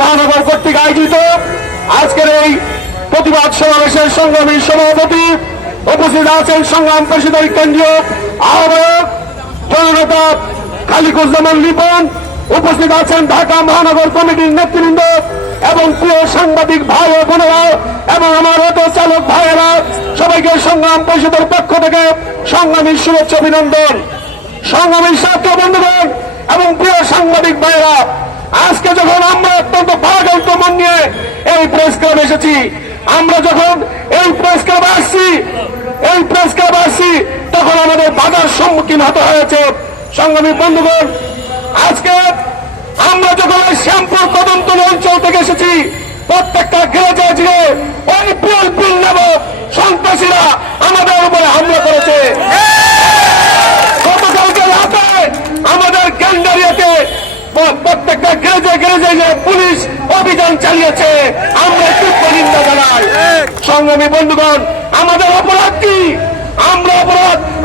মহানগর কর্তৃক আয়োজিত আজকের এই প্রতিবাদ সমাবেশের সংগ্রামী সভাপতি উপস্থিত আছেন সংগ্রাম পরিষদের কেন্দ্রীয় আহ্বায়ক জননেতা খালিকুজ্জামান লিপন, উপস্থিত আছেন ঢাকা মহানগর কমিটির নেতৃবৃন্দ এবং প্রিয় সাংবাদিক ভাই ও বোনেরা এবং আমার অটো চালক ভাইয়েরা, সবাইকে সংগ্রাম পরিষদের পক্ষ থেকে সংগ্রামী শুভেচ্ছা অভিনন্দন। সংগ্রামী ছাত্র বন্ধুগণ এবং প্রিয় সাংবাদিক ভাইয়েরা, আজকে যখন আমরা অত্যন্ত ভারাক্রান্ত মন নিয়ে এই প্রেস ক্লাবে এসেছি, আমরা যখন এই প্রেস ক্লাবে আসছি তখন আমাদের বাধার সম্মুখীন হতে হয়েছে। সংগ্রামী বন্ধুগণ, আজকে আমরা যখন ওই শ্যামপুর কদমতলী অঞ্চল থেকে এসেছি, প্রত্যেকটা গেজে যে ওই পুল নামক সন্ত্রাসীরা আমাদের উপরে হামলা করেছে। গতকালকে রাতে আমাদের ক্যান্ডারিয়াতে প্রত্যেকটা গেজে যে পুলিশ অভিযান চালিয়েছে, আমরা তীব্র নিন্দা জানাই। সংগ্রামী বন্ধুগণ, আমাদের অপরাধ কি?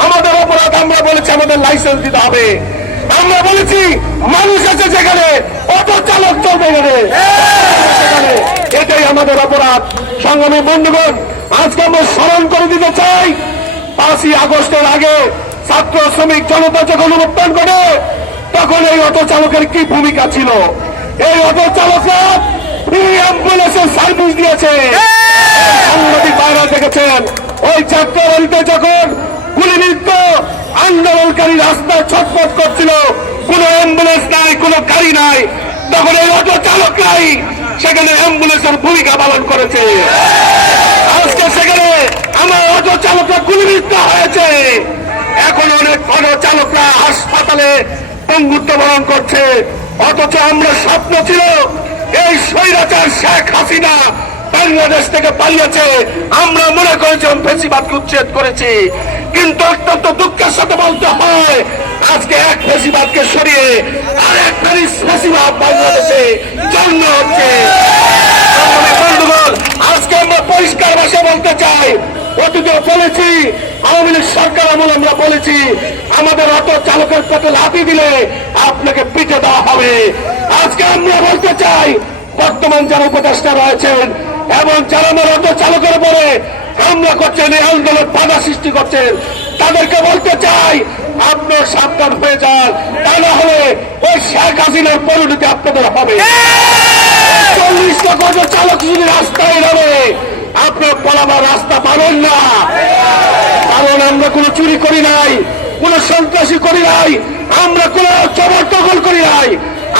আমাদের অপরাধ আমরা বলেছি আমাদের লাইসেন্স দিতে হবে। আমরা বলেছি মানুষ আছে যেখানে অটো চালক চলবে এখানে, এটাই আমাদের অপরাধ। সংগ্রামী বন্ধুগণ, আজকে আমরা স্মরণ করে দিতে চাই 5ই আগস্টের আগে ছাত্র শ্রমিক জনতা যখন উত্থান করে তখন এই অটো চালকের কি ভূমিকা ছিল। এই অটো চালকরা ফ্রি অ্যাম্বুলেন্সের সার্ভিস দিয়েছে। সাংবাদিক বাইরে দেখেছেন ওই যাত্রাবাড়িতে যখন গুলিবিদ্ধ আন্দোলনকারী রাস্তায় ছটফট করছিল, কোন অ্যাম্বুলেন্স নাই, কোন গাড়ি নাই, তখন এই অটো চালকরাই সেখানে অ্যাম্বুলেন্সের ভূমিকা পালন করেছে। আজকে সেখানে আমার অটো চালকরা গুলিবিদ্ধ হয়েছে, এখন অনেক অটো চালকরা হাসপাতালে পঙ্গুত্ব বরণ করছে। অথচ আমরা স্বপ্ন ছিল এই স্বৈরাচার শেখ হাসিনা বাংলাদেশ থেকে পালিয়েছে, আমরা মনে করেছিলাম ফেসিবাদকে উচ্ছেদ করেছি, কিন্তু অত্যন্ত দুঃখের সাথে বলতে হয় আজকে এক ফেসিবাদকে সরিয়ে আরেক ফেসিবাদ বাংলাদেশে জন্ম হচ্ছে। বন্ধুগণ, আজকে আমরা পরিষ্কার ভাষায় বলতে চাই, অতীতে বলেছি আওয়ামী লীগ সরকার আমল আমরা বলেছি আমাদের অটো চালকের পথে লাফি দিলে আপনাকে পিঠে দেওয়া হবে। আজকে আমরা বলতে চাই বর্তমান যারা উপদেষ্টা রয়েছেন এবং যারা আমার অটো চালকের উপরে হামলা করছেন, এই আন্দোলন বাধা সৃষ্টি করছেন, তাদেরকে বলতে চাই আপনার সাবধান হয়ে যান, তা না হলে ওই শেখ হাসিনার পরিণতি আপনাদের হবে। 40 লক্ষ অটো চালক যদি রাস্তায় নামে আপনার পলাবার রাস্তা পাবেন না। কারণ আমরা কোনো চুরি করি নাই, কোন সন্ত্রাসী করি নাই, আমরা কোন জবরদখল করি নাই,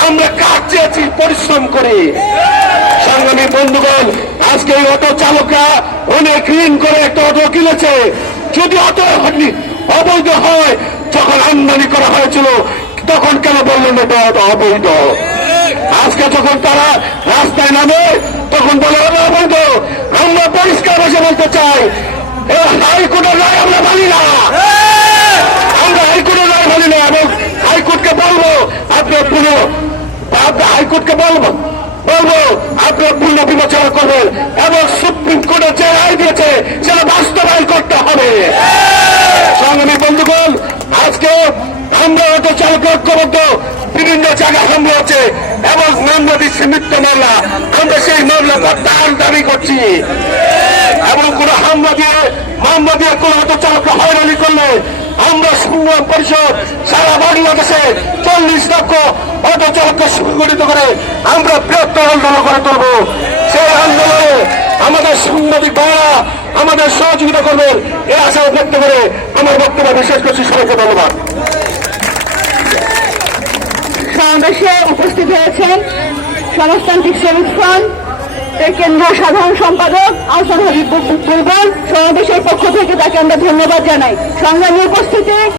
আমরা কাজ চেয়েছি পরিশ্রম করি। সংগ্রামী বন্ধুগণ, আজকে এই অটো চালকরা অনেক ঋণ করে একটা অটো কিনেছে। যদি অটো অবৈধ হয়, যখন আমদানি করা হয়েছিল তখন কেন বললেন এটা অবৈধ? আজকে যখন তারা রাস্তায় নামে তখন বলে অবৈধ। আমরা পরিষ্কার ভাষা বলতে চাই হাইকোর্টের রায় আমরা মানি না, আমরা হাইকোর্টের রায় মানি না এবং হাইকোর্টকে বলবো আপনার হাইকোর্টকে বলবো আপনার পূর্ণ বিবেচনা করবেন এবং সুপ্রিম কোর্টের যে রায় দিয়েছে সেটা বাস্তবায়ন করতে হবে। সংগ্রামী বন্ধুগণ, আজকে আমরা অটো চালক ঐক্যবদ্ধ বিভিন্ন জায়গায় হামলা হচ্ছে এবং মামলা দিচ্ছে মিথ্যা মামলা, আমরা সেই মামলা প্রত্যাহার দাবি করছি এবং কোন মামলা দিয়ে কোন অটো চালকরা হয়রানি করলে আমরা সংগ্রাম পরিষদ সারা বাংলাদেশে 40 লক্ষ অটো চালককে সংগঠিত করে আমরা বৃহত্তর আন্দোলন করে তুলব। সেই আন্দোলনে আমাদের সাংবাদিক ভাইরা আমাদের সহযোগিতা করবেন, এই আশা ব্যক্ত করে আমার বক্তব্য বিশেষ করছি। সবাইকে ধন্যবাদ। সমাবেশে উপস্থিত হয়েছেন সমাজতান্ত্রিক শ্রমিক ফ্রন্ট এর কেন্দ্রীয় সাধারণ সম্পাদক আহসান হাবিব বুলবুল। সমাবেশের পক্ষ থেকে তাকে আমরা ধন্যবাদ জানাই। সংগ্রামী উপস্থিতি।